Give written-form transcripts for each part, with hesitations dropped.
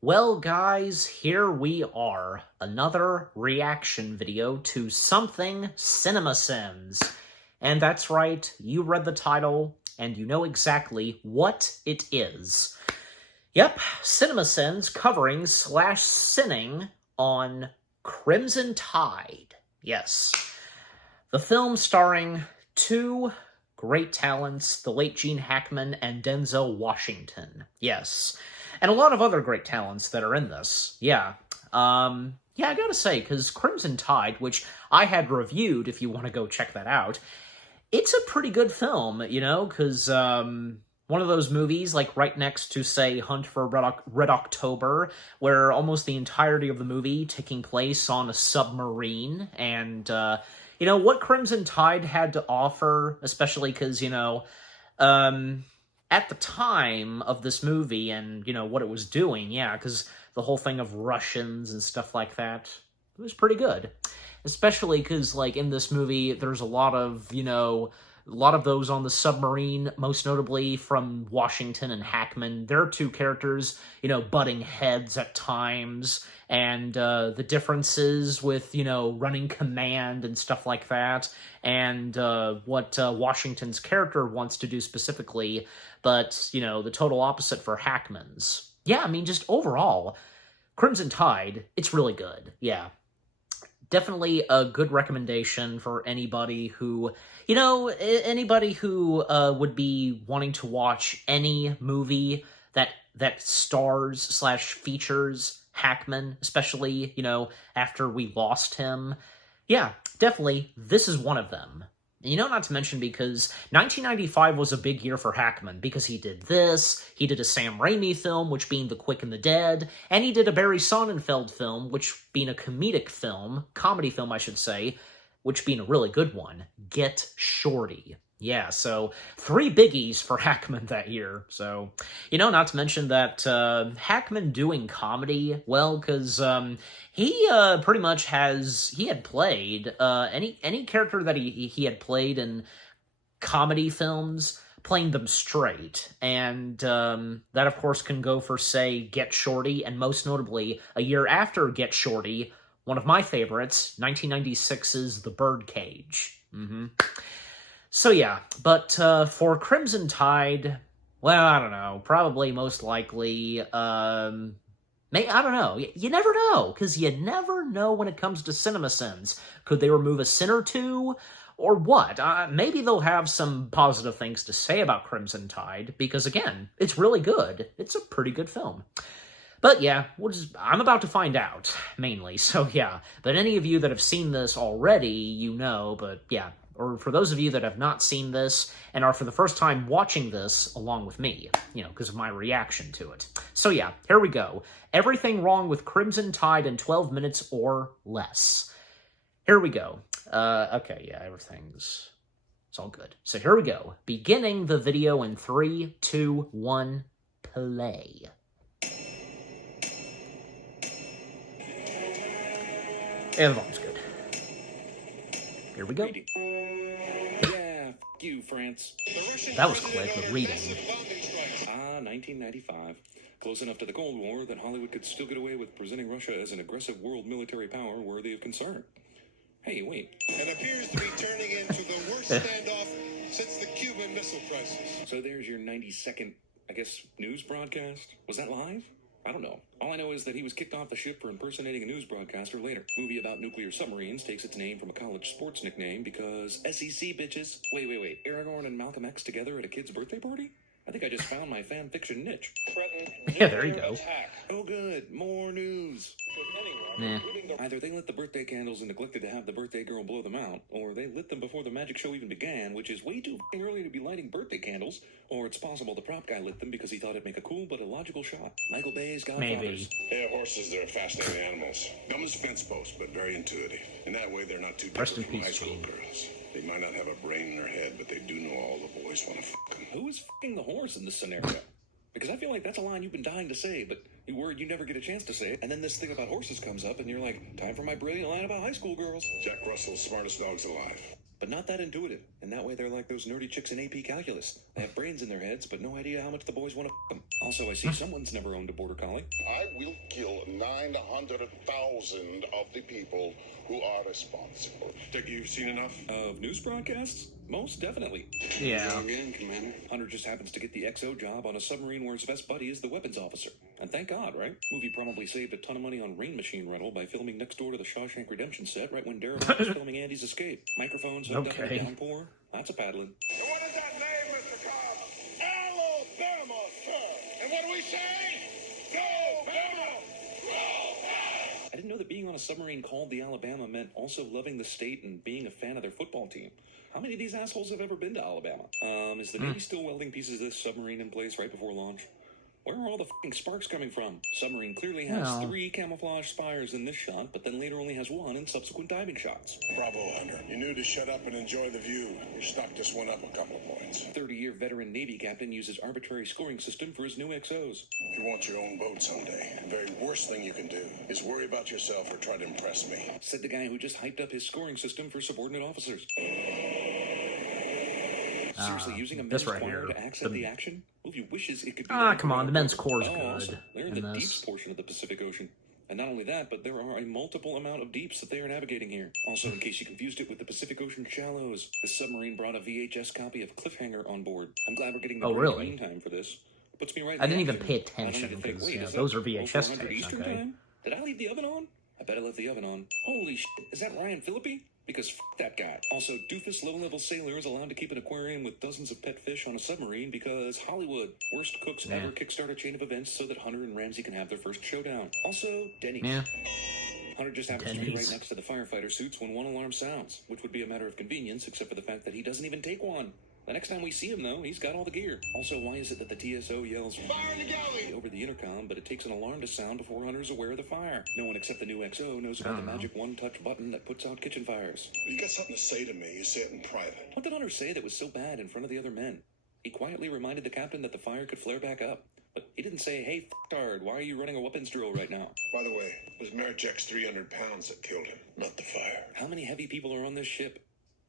Well, guys, here we are. Another reaction video to something CinemaSins. And that's right, you read the title, and you know exactly what it is. Yep, CinemaSins covering / sinning on Crimson Tide. Yes. The film starring two great talents, the late Gene Hackman and Denzel Washington. Yes. And a lot of other great talents that are in this. Yeah. I gotta say, because Crimson Tide, which I had reviewed, if you want to go check that out, it's a pretty good film, because, one of those movies, like right next to, say, Hunt for Red October, where almost the entirety of the movie taking place on a submarine, and, what Crimson Tide had to offer, especially because, at the time of this movie and, what it was doing, yeah, because the whole thing of Russians and stuff like that, it was pretty good. Especially because, in this movie, there's a lot of those on the submarine, most notably from Washington and Hackman. There are two characters, butting heads at times, and the differences with, running command and stuff like that, and what Washington's character wants to do specifically, but, the total opposite for Hackman's. Yeah, just overall, Crimson Tide, it's really good, yeah. Definitely a good recommendation for anybody who, would be wanting to watch any movie that stars / features Hackman, especially, after we lost him. Yeah, definitely, this is one of them. Not to mention because 1995 was a big year for Hackman, because he did this, he did a Sam Raimi film, which being The Quick and the Dead, and he did a Barry Sonnenfeld film, which being a comedy film, I should say, which being a really good one, Get Shorty. Yeah, so 3 biggies for Hackman that year. So, not to mention that Hackman doing comedy, well, because he pretty much had played any character that he had played in comedy films, playing them straight. And that, of course, can go for, say, Get Shorty, and most notably, a year after Get Shorty, one of my favorites, 1996's The Birdcage. So yeah, but for Crimson Tide, well, I don't know, probably most likely, I don't know, you never know, because you never know when it comes to CinemaSins. Could they remove a sin or two, or what? Maybe they'll have some positive things to say about Crimson Tide, because again, it's really good. It's a pretty good film. But yeah, I'm about to find out, mainly, so yeah. But any of you that have seen this already, but yeah. Or for those of you that have not seen this and are for the first time watching this along with me, because of my reaction to it. So yeah, here we go. Everything wrong with Crimson Tide in 12 minutes or less. Here we go. Okay, yeah, it's all good. So here we go. Beginning the video in 3, 2, 1, play. And the volume's good. Here we go. Yeah, you, France. That was quick, the reading. 1995. Close enough to the Cold War that Hollywood could still get away with presenting Russia as an aggressive world military power worthy of concern. Hey, wait. It appears to be turning into the worst standoff since the Cuban Missile Crisis. So there's your 90-second, news broadcast? Was that live? I don't know. All I know is that he was kicked off the ship for impersonating a news broadcaster later. Movie about nuclear submarines takes its name from a college sports nickname because SEC bitches. Wait. Aragorn and Malcolm X together at a kid's birthday party? I think I just found my fan fiction niche. Yeah, there you go. Attack. Oh good, more news. Nah. Either they lit the birthday candles and neglected to have the birthday girl blow them out, or they lit them before the magic show even began, which is way too early to be lighting birthday candles, or it's possible the prop guy lit them because he thought it'd make a cool but illogical shot. Michael Bay's Godfathers. Maybe. Yeah, horses, they're fascinating animals. Dumb as fence posts, but very intuitive. In that way, they're not too Rest in different from peace, high school Gene. girls. They might not have a brain in their head, but they do know all the boys want to fuck them. Who is f***ing the horse in this scenario? Because I feel like that's a line you've been dying to say, but you're worried you never get a chance to say it. And then this thing about horses comes up, and you're like, time for my brilliant line about high school girls. Jack Russell's smartest dogs alive. but not that intuitive. And that way they're like those nerdy chicks in AP Calculus. They have brains in their heads, but no idea how much the boys want to them. Also, I see someone's never owned a border collie. I will kill 900,000 of the people who are responsible. Think you've seen enough? Of news broadcasts? Most definitely. Yeah. Again, Commander. Hunter just happens to get the XO job on a submarine where his best buddy is the weapons officer. And thank God, right? Movie probably saved a ton of money on rain machine rental by filming next door to the Shawshank Redemption set right when Darabont was filming Andy's escape. Microphones hooked up in a downpour. Lots of paddling. What is that name, Mr. Cobb? Alabama, sir. And what do we say? Alabama! I didn't know that being on a submarine called the Alabama meant also loving the state and being a fan of their football team. How many of these assholes have ever been to Alabama? Is the Navy still welding pieces of this submarine in place right before launch? Where are all the fucking sparks coming from? Submarine clearly has 3 camouflage spires in this shot, but then later only has 1 in subsequent diving shots. Bravo, Hunter. You knew to shut up and enjoy the view. You stocked this one up a couple of points. 30-year veteran Navy captain uses arbitrary scoring system for his new XOs. If you want your own boat someday, the very worst thing you can do is worry about yourself or try to impress me. Said the guy who just hyped up his scoring system for subordinate officers. Seriously, using a men's this right choir here. to accent the action? Movie wishes it could be... Come on, the men's choir's Oh, good they're in the in deep this. portion of the Pacific Ocean. And not only that, but there are a multiple amount of deeps that they are navigating here. Also, in case you confused it with the Pacific Ocean shallows, the submarine brought a VHS copy of Cliffhanger on board. I'm glad we're getting the really? green time for this. Puts me right in I the didn't even action. pay I don't attention even think, because wait, is those that are VHS 0400 tapes, Eastern okay? time? Did I leave the oven on? I bet I left the oven on. Holy shit, is that Ryan Phillippe? Because f that guy. Also, doofus low-level sailor is allowed to keep an aquarium with dozens of pet fish on a submarine because Hollywood. Worst cooks ever kickstart a chain of events so that Hunter and Ramsey can have their first showdown. Also, Denny's. Yeah. Hunter just happens to be Denny's. right next to the firefighter suits when one alarm sounds, which would be a matter of convenience except for the fact that he doesn't even take one. The next time we see him, though, he's got all the gear. Also, why is it that the TSO yells "Fire in the galley" over the intercom, but it takes an alarm to sound before Hunter's aware of the fire? No one except the new XO knows about the magic one-touch button that puts out kitchen fires. You got something to say to me, you say it in private. What did Hunter say that was so bad in front of the other men? He quietly reminded the captain that the fire could flare back up. But he didn't say, "Hey, f***tard, why are you running a weapons drill right now?" By the way, it was Marichek's 300 pounds that killed him, not the fire. How many heavy people are on this ship?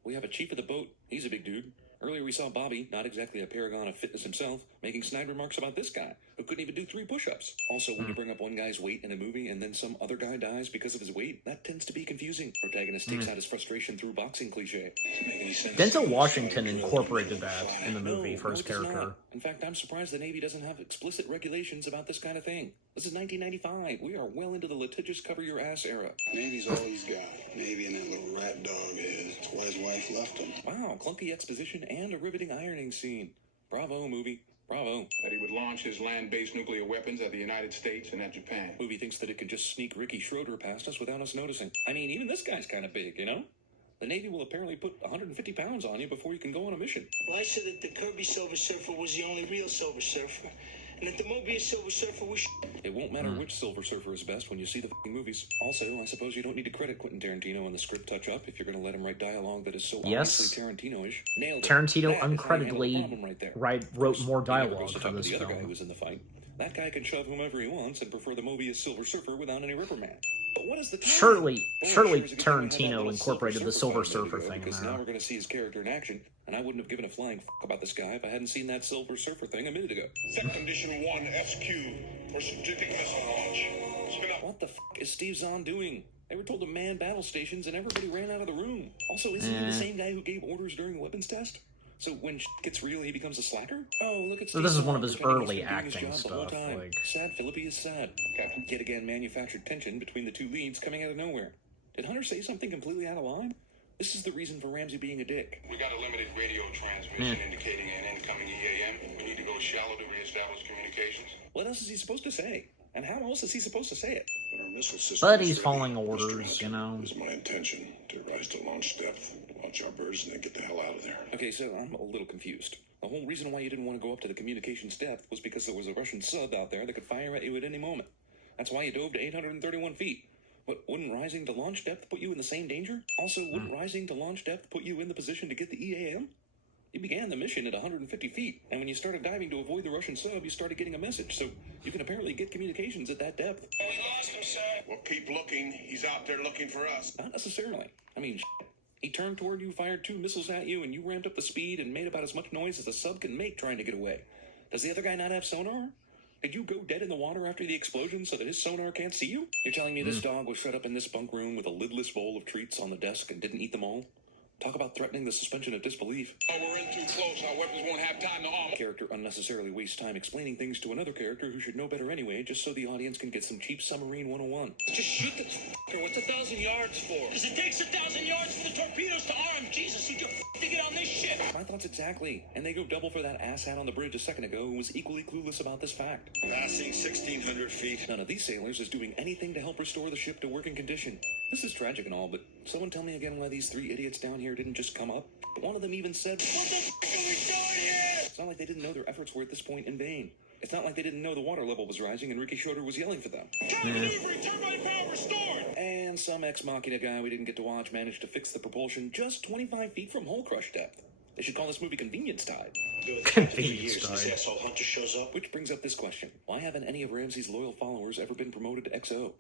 We have a chief of the boat. He's a big dude. Earlier we saw Bobby, not exactly a paragon of fitness himself, making snide remarks about this guy, who couldn't even do 3 push-ups. Also, when you bring up one guy's weight in a movie and then some other guy dies because of his weight, that tends to be confusing. Protagonist takes out his frustration through boxing cliche. Denzel Washington incorporated that in the movie for his it does character. not. In fact, I'm surprised the Navy doesn't have explicit regulations about this kind of thing. This is 1995. We are well into the litigious cover-your-ass era. Navy's all he's got. Navy and that little rat dog is. That's why his wife left him. Wow, clunky exposition and a riveting ironing scene. Bravo, movie. Bravo. That he would launch his land-based nuclear weapons at the United States and at Japan. Movie thinks that it can just sneak Ricky Schroeder past us without us noticing. I mean, even this guy's kind of big, you know? The Navy will apparently put 150 pounds on you before you can go on a mission. Well, I said that the Kirby Silver Surfer was the only real Silver Surfer, and that the Mobius Silver Surfer was It won't matter which Silver Surfer is best when you see the f***ing movies. Also, I suppose you don't need to credit Quentin Tarantino on the script touch-up if you're going to let him write dialogue that is so Yes. obviously Tarantino-ish. Nailed it. Tarantino That is how you handle the uncreditedly problem right there. wrote more He never dialogue goes to for talk to this the other guy who film. was in the fight. That guy can shove whomever he wants and prefer the Mobius Silver Surfer without any reprimand. But what is the time? Surely Boy, surely sure is a good thing we had that Tarantino little incorporated the Silver fight a minute Surfer ago, thing in because now there. we're going to see his character in action, and I wouldn't have given a flying f*** about this guy if I hadn't seen that Silver Surfer thing a minute ago. Set condition 1 SQ for strategic missile launch. Spin up. What the f*** is Steve Zahn doing? They were told to man battle stations and everybody ran out of the room. Also, isn't he the same guy who gave orders during the weapons test? So when shit gets real, he becomes a slacker? Oh, look at So Steve this is Zahn one of his pretending early he's been doing his acting job the whole stuff, time. like- Sad Philippi is sad. Captain, yet again manufactured tension between the 2 leads coming out of nowhere. Did Hunter say something completely out of line? This is the reason for Ramsey being a dick. We got a limited radio transmission indicating an incoming EAM. We need to go shallow to reestablish communications. What else is he supposed to say? And how else is he supposed to say it? When our missile system But is he's ready, following Mr. orders, Hunter, you know. It was my intention to rise to launch depth, launch our birds, and then get the hell out of there. Okay, so I'm a little confused. The whole reason why you didn't want to go up to the communications depth was because there was a Russian sub out there that could fire at you at any moment. That's why you dove to 831 feet. But wouldn't rising to launch depth put you in the same danger? Also, wouldn't rising to launch depth put you in the position to get the EAM? You began the mission at 150 feet, and when you started diving to avoid the Russian sub, you started getting a message, so you can apparently get communications at that depth. We lost him, sir. Well, keep looking. He's out there looking for us. Not necessarily. I mean, He turned toward you, fired 2 missiles at you, and you ramped up the speed and made about as much noise as a sub can make trying to get away. Does the other guy not have sonar? Did you go dead in the water after the explosion so that his sonar can't see you? You're telling me this dog was shut up in this bunk room with a lidless bowl of treats on the desk and didn't eat them all? Talk about threatening the suspension of disbelief. Oh, we're in too close. Our weapons won't have time to arm. Character unnecessarily wastes time explaining things to another character who should know better anyway, just so the audience can get some cheap submarine 101. Just shoot the fucker. What's 1,000 yards for? Because it takes 1,000 yards for the torpedoes to arm. Jesus, you to get on this ship. My thoughts exactly. And they go double for that asshat on the bridge a second ago who was equally clueless about this fact. Passing 1,600 feet. None of these sailors is doing anything to help restore the ship to working condition. This is tragic and all, but someone tell me again why these 3 idiots down here didn't just come up. One of them even said, "What the f*** are we doing here?" It's not like they didn't know their efforts were at this point in vain. It's not like they didn't know the water level was rising and Ricky Schroeder was yelling for them. Delivery, turbine power restored! And some ex-machina guy we didn't get to watch managed to fix the propulsion just 25 feet from hull crush depth. They should call this movie Convenience Tide. This asshole Hunter shows up. Which brings up this question. Why haven't any of Ramsey's loyal followers ever been promoted to XO?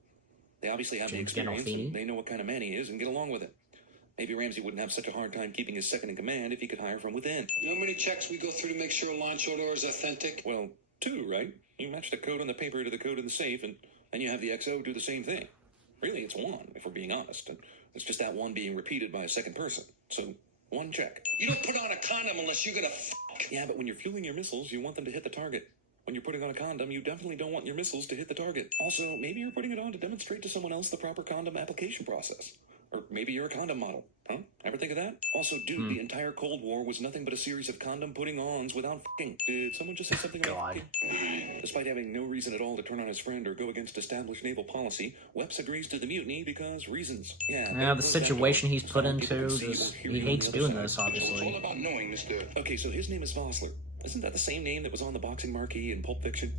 They obviously have the James experience, Gandolfini. and they know what kind of man he is and get along with it. Maybe Ramsey wouldn't have such a hard time keeping his second in command if he could hire from within. You know how many checks we go through to make sure a launch order is authentic? Well, 2, right? You match the code on the paper to the code in the safe, and then you have the XO do the same thing. Really, it's 1, if we're being honest. And it's just that 1 being repeated by a second person. So, 1 check. You don't put on a condom unless you're gonna fuck. Yeah, but when you're fueling your missiles, you want them to hit the target. When you're putting on a condom, you definitely don't want your missiles to hit the target. Also, maybe you're putting it on to demonstrate to someone else the proper condom application process. Or maybe you're a condom model. Huh? Ever think of that? Also, dude, the entire Cold War was nothing but a series of condom putting ons without f***ing. Did someone just say something about God. f***ing? Despite having no reason at all to turn on his friend or go against established naval policy, Wepps agrees to the mutiny because reasons. Yeah, the situation he's put into, just, he hates doing this, It's all obviously. about knowing, Mr. Okay, so his name is Vossler. Isn't that the same name that was on the boxing marquee in Pulp Fiction?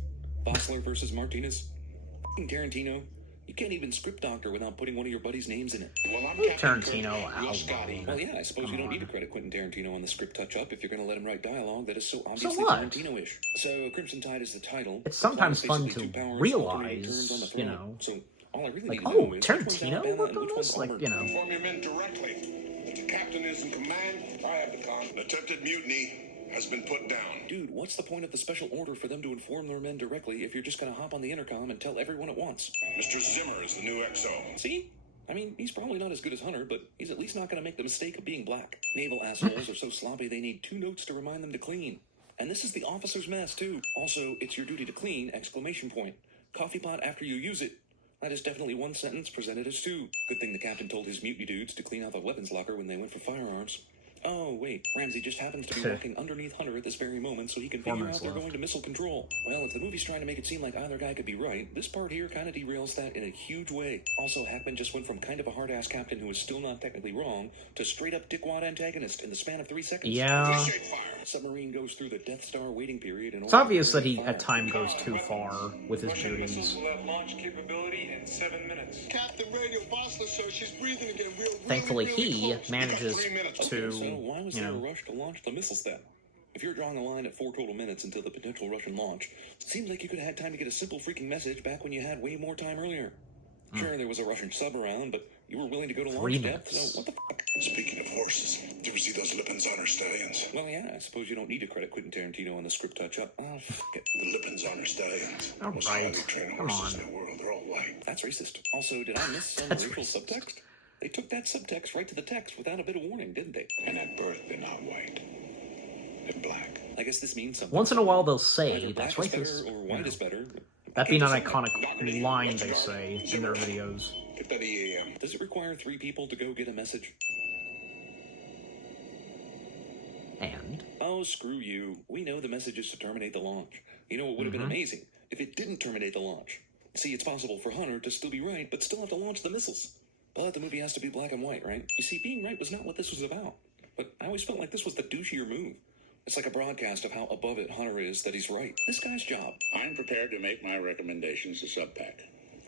Vossler versus Martinez? F***ing Tarantino. You can't even script doctor without putting one of your buddies' names in it. Well, I'm Leave Captain Tarantino Kirk. You're out. Scotty. Well, yeah, I suppose Come you don't on. need to credit Quentin Tarantino on the script touch-up if you're going to let him write dialogue that is so obviously what? Tarantino-ish. So, Crimson Tide is the title. It's sometimes Plot is fun basically to 2 powers realize, alternating turns on the you throne. know, So, all I really like, need to oh, know is which one's Tarantino Alabama worked and on which one's this? Like, Auburn. you know. Inform your men directly that the captain is in command. I have the comm. Attempted mutiny has been put down. Dude, what's the point of the special order for them to inform their men directly if you're just going to hop on the intercom and tell everyone at once? Mr. Zimmer is the new XO. See? I mean, he's probably not as good as Hunter, but he's at least not going to make the mistake of being black. Naval assholes are so sloppy they need 2 notes to remind them to clean. And this is the officer's mess, too. Also, it's your duty to clean, exclamation point. Coffee pot after you use it. That is definitely 1 sentence presented as 2. Good thing the captain told his mutiny dudes to clean out the weapons locker when they went for firearms. Oh, wait, Ramsey just happens to be walking underneath Hunter at this very moment so he can 4 figure minutes out they're left. going to missile control. Well, if the movie's trying to make it seem like either guy could be right, this part here kind of derails that in a huge way. Also, Hackman just went from kind of a hard-ass captain who is still not technically wrong to straight-up dickwad antagonist in the span of 3 seconds. Yeah. Initiate fire. Submarine goes through the Death Star waiting period. It's obvious that he, at times, goes too far with his duties. will have launch capability in 7 minutes. Captain Radio Vossler, sir, she's breathing again. We're really, Thankfully, really he close. manages Okay, to, So why was you there a know, rush to launch the missiles then? If you're drawing a line at 4 total minutes until the potential Russian launch, it seems like you could have had time to get a simple freaking message back when you had way more time earlier. Sure, there was a Russian sub around, but you were willing to go to 3 launch depth, minutes. so what the fuck? Speaking of horses, do you ever see those Lipin's Honor Stallions? Well, yeah, I suppose you don't need to credit Quentin Tarantino on the script touch-up. Oh, fuck it. The Lipin's Honor Stallions. All Most right. highly trained Come horses on. in the world. They're all white. That's racist. Also, did I miss some That's racial racist. subtext? They took that subtext right to the text without a bit of warning, didn't they? And at birth, they're not white. They're black. I guess this means something. Once in a while they'll Either say black that's is racist. better or You white know. is better. That being an I can't just say iconic line they say in their videos. Get that EAM. Does it require 3 people to go get a message? And Oh, screw you. We know the message is to terminate the launch. You know, it would have been amazing if it didn't terminate the launch. See, it's possible for Hunter to still be right, but still have to launch the missiles. But the movie has to be black and white, right? You see, being right was not what this was about. But I always felt like this was the douchier move. It's like a broadcast of how above it Hunter is that he's right. This guy's job. I'm prepared to make my recommendations to Subpac.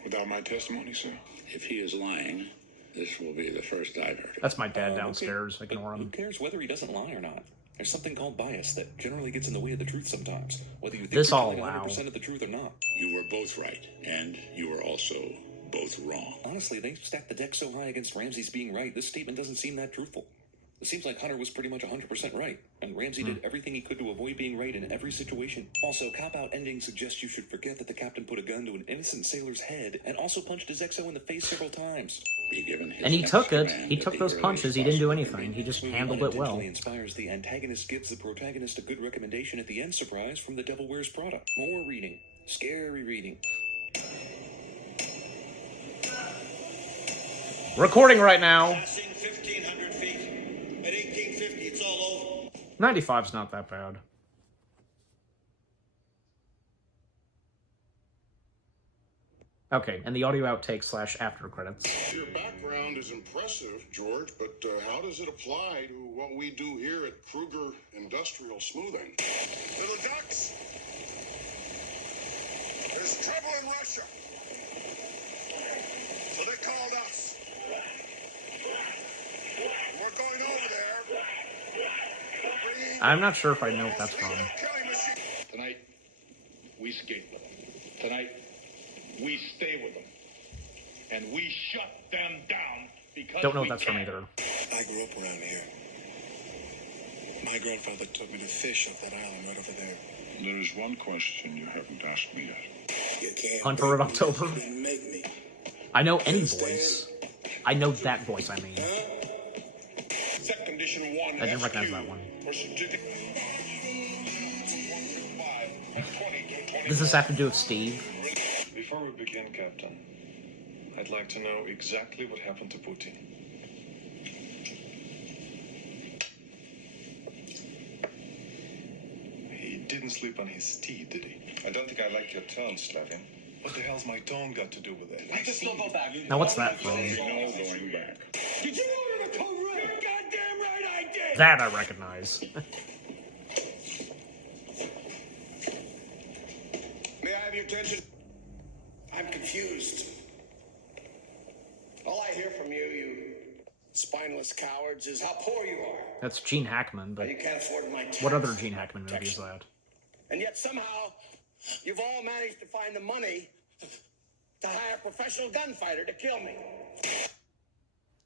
Without my testimony, sir. If he is lying, this will be the first I've heard of. that's my dad Okay, downstairs. but Ignore who him. cares whether he doesn't lie or not? There's something called bias that generally gets in the way of the truth sometimes, whether you think This you're I'll telling allow. 100% of the truth or not. You were both right, and you were also both wrong. Honestly, they stacked the deck so high against Ramsey's being right, this statement doesn't seem that truthful. It seems like Hunter was pretty much 100% right, and Ramsey did everything he could to avoid being right in every situation. Also, cop-out ending suggests you should forget that the captain put a gun to an innocent sailor's head and also punched his exo in the face several times. Be given his And he next took it. command He at took the those earliest punches. He didn't do possible anything. convenience. He just Movie handled one it well. intentionally inspires the antagonist gives the protagonist a good recommendation at the end surprise from The Devil Wears Prada. More reading. Scary reading. Recording right now. Passing 1,500 feet. At 1850, it's all over. 95's not that bad. Okay, and the audio outtake / after credits. Your background is impressive, George, but how does it apply to what we do here at Kruger Industrial Smoothing? Little ducks, there's trouble in Russia. So they called us. We're going over there. Bringing I'm not sure if I know what that's from. killing machine. Tonight, we skate with them. Tonight, we stay with them. And we shut them down because Don't know if we that's from can. either. I grew up around here. My grandfather took me to fish up that island right over there. There is one question you haven't asked me yet. You can't Hunt for Red make me. October. You didn't make me. I know any voice. I know that voice, I mean. Set condition 1. I didn't recognize that one. Does this have to do with Steve? Before we begin, Captain, I'd like to know exactly what happened to Putin. He didn't sleep on his tea, did he? I don't think I like your tone, Slavin. What the hell's my tone got to do with it? I just still go back. Now what's that from? No going back. Did you order the code red? You're goddamn right I did! That I recognize. May I have your attention? I'm confused. All I hear from you, you spineless cowards, is how poor you are. That's Gene Hackman, but You can't afford my tax. what other Gene Hackman movie is that? And yet somehow, you've all managed to find the money to hire a professional gunfighter to kill me.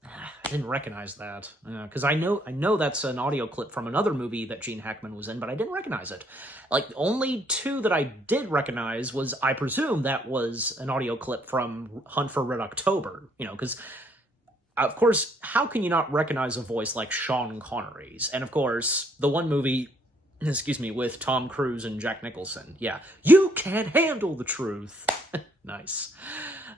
I didn't recognize that because I know that's an audio clip from another movie that Gene Hackman was in, but I didn't recognize it. Like, only two that I did recognize was, I presume that was an audio clip from Hunt for Red October, because of course, how can you not recognize a voice like Sean Connery's? And of course, the one movie, with Tom Cruise and Jack Nicholson. Yeah, you can't handle the truth. Nice.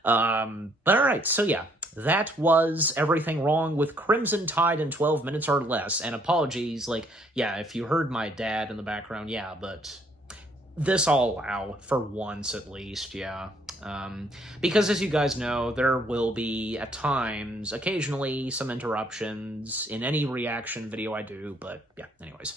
But alright, so yeah. That was everything wrong with Crimson Tide in 12 minutes or less. And apologies, if you heard my dad in the background, yeah, but this I'll allow, for once at least, yeah. Because as you guys know, there will be, at times, occasionally, some interruptions in any reaction video I do, but yeah, anyways.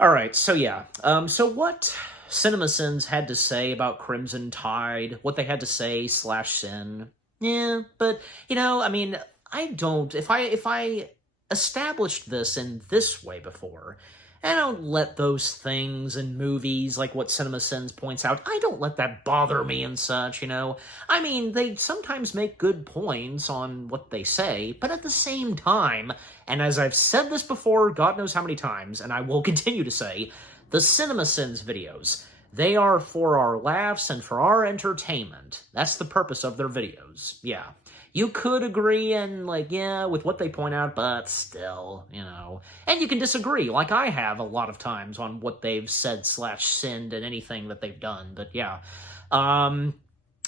Alright, so yeah. So what CinemaSins had to say about Crimson Tide, what they had to say /sin... Yeah, but, I don't... If I established this in this way before, I don't let those things in movies, like what CinemaSins points out, I don't let that bother me and such, they sometimes make good points on what they say, but at the same time, and as I've said this before, God knows how many times, and I will continue to say, the CinemaSins videos... They are for our laughs and for our entertainment. That's the purpose of their videos. Yeah. You could agree and, with what they point out, but still, And you can disagree, like I have a lot of times on what they've said /sinned and anything that they've done, but yeah.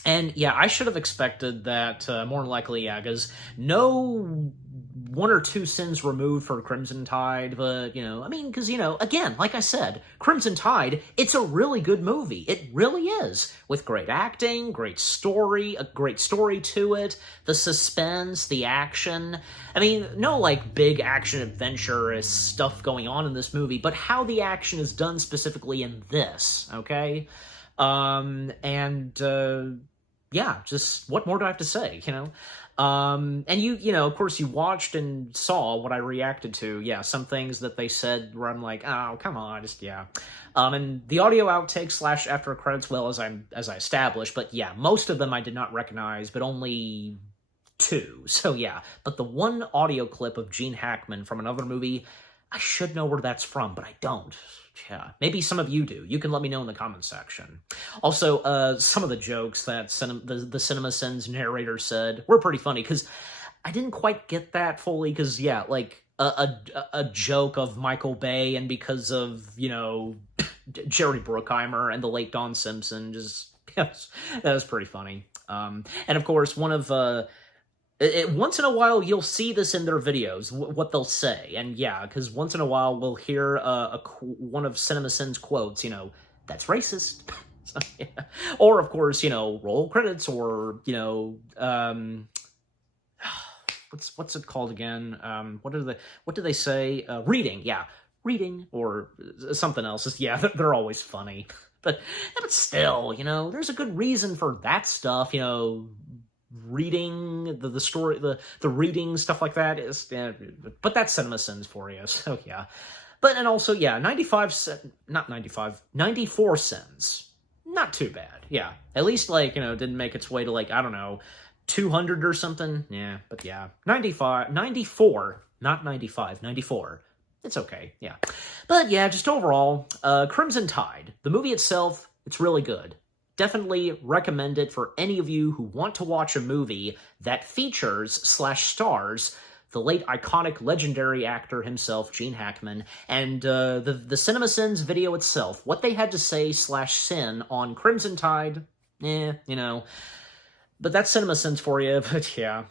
And yeah, I should have expected that, more than likely, yeah, because no one or two sins removed for Crimson Tide, but, because, again, like I said, Crimson Tide, it's a really good movie. It really is. With great acting, great story, a great story to it, the suspense, the action. No, big action adventurous stuff going on in this movie, but how the action is done specifically in this, okay? yeah, just what more do I have to say, you know? And you know, of course, you watched and saw what I reacted to. Yeah, some things that they said where I'm like, oh, come on, just, yeah. And the audio outtakes / after credits, well, as I established, but yeah, most of them I did not recognize, but only 2. So yeah, but the one audio clip of Gene Hackman from another movie, I should know where that's from, but I don't. Yeah, maybe some of you do. You can let me know in the comment section. Also, some of the jokes that the CinemaSins narrator said were pretty funny, because I didn't quite get that fully, because, yeah, like, a joke of Michael Bay, and because of, you know, Jerry Bruckheimer and the late Don Simpson, just, yes, that was pretty funny. And, of course, one of... once in a while, you'll see this in their videos, what they'll say. And yeah, because once in a while, we'll hear one of CinemaSins' quotes, you know, that's racist. So, yeah. Or, of course, you know, roll credits, or, you know, what's it called again? What do they say? Reading, yeah. Reading, or something else. Yeah, they're always funny. But still, you know, there's a good reason for that stuff, you know, reading the story, the reading, stuff like that is, but that's CinemaSins for you, so yeah. But, and also, yeah, 94 cents. Not too bad, yeah. At least, like, you know, didn't make its way to, like, I don't know, 200 or something, yeah, but yeah. 94, not 95, 94. It's okay, yeah. But yeah, just overall, Crimson Tide, the movie itself, it's really good. Definitely recommend it for any of you who want to watch a movie that features / stars the late iconic legendary actor himself, Gene Hackman, and the CinemaSins video itself. What they had to say / sin on Crimson Tide, you know. But that's CinemaSins for you, but yeah.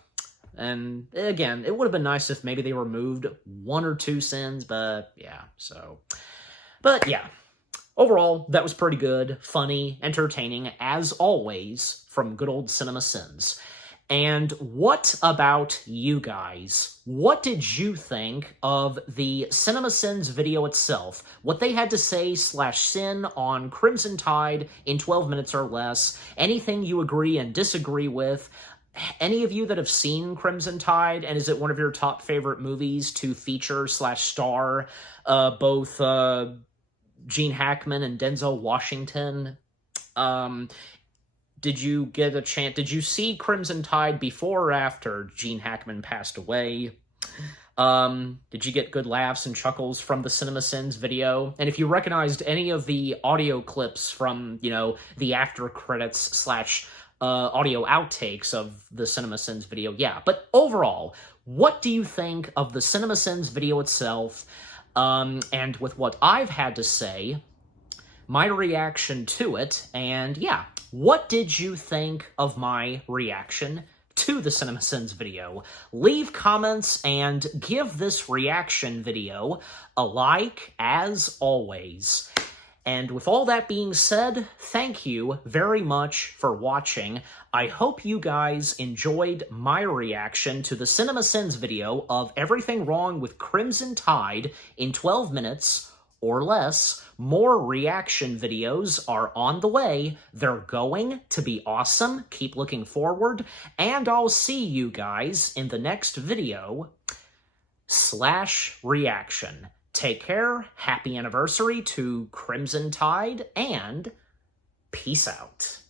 And again, it would have been nice if maybe they removed 1 or 2 sins, but yeah, so. But yeah. Overall, that was pretty good, funny, entertaining, as always, from good old CinemaSins. And what about you guys? What did you think of the CinemaSins video itself? What they had to say / sin on Crimson Tide in 12 minutes or less? Anything you agree and disagree with? Any of you that have seen Crimson Tide, and is it one of your top favorite movies to feature / star both Gene Hackman and Denzel Washington? Did you get a chance? Did you see Crimson Tide before or after Gene Hackman passed away? Did you get good laughs and chuckles from the CinemaSins video? And if you recognized any of the audio clips from, you know, the after credits / audio outtakes of the CinemaSins video, yeah. But overall, what do you think of the CinemaSins video itself? And with what I've had to say, my reaction to it, and yeah, what did you think of my reaction to the CinemaSins video? Leave comments and give this reaction video a like, as always. And with all that being said, thank you very much for watching. I hope you guys enjoyed my reaction to the CinemaSins video of everything wrong with Crimson Tide in 12 minutes or less. More reaction videos are on the way. They're going to be awesome. Keep looking forward. And I'll see you guys in the next video / reaction. Take care, happy anniversary to Crimson Tide, and peace out.